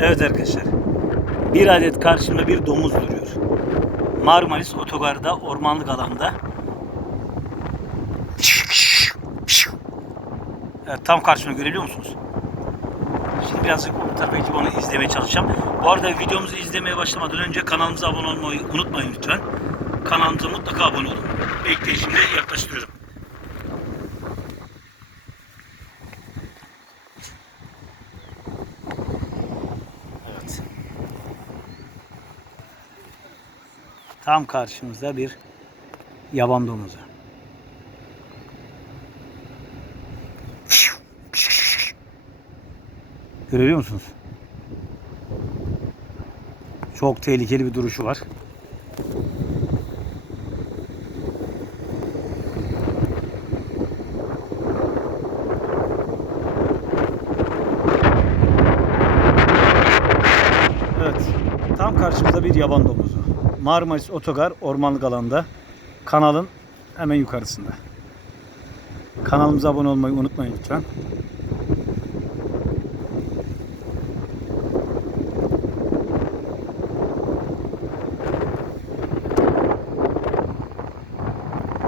Evet arkadaşlar. Bir adet karşımda bir domuz duruyor. Marmaris otogarda ormanlık alanda. Evet, tam karşımda görebiliyor musunuz? Şimdi birazcık o tarafa onu izlemeye çalışacağım. Bu arada videomuzu izlemeye başlamadan önce kanalımıza abone olmayı unutmayın lütfen. Kanalımıza mutlaka abone olun. Bekleyişimde yaklaştırıyorum. Tam karşımızda bir yaban domuzu. Görebiliyor musunuz? Çok tehlikeli bir duruşu var. Evet. Tam karşımızda bir yaban domuzu. Marmaris Otogar ormanlık alanda. Kanalın hemen yukarısında. Kanalımıza abone olmayı unutmayın lütfen.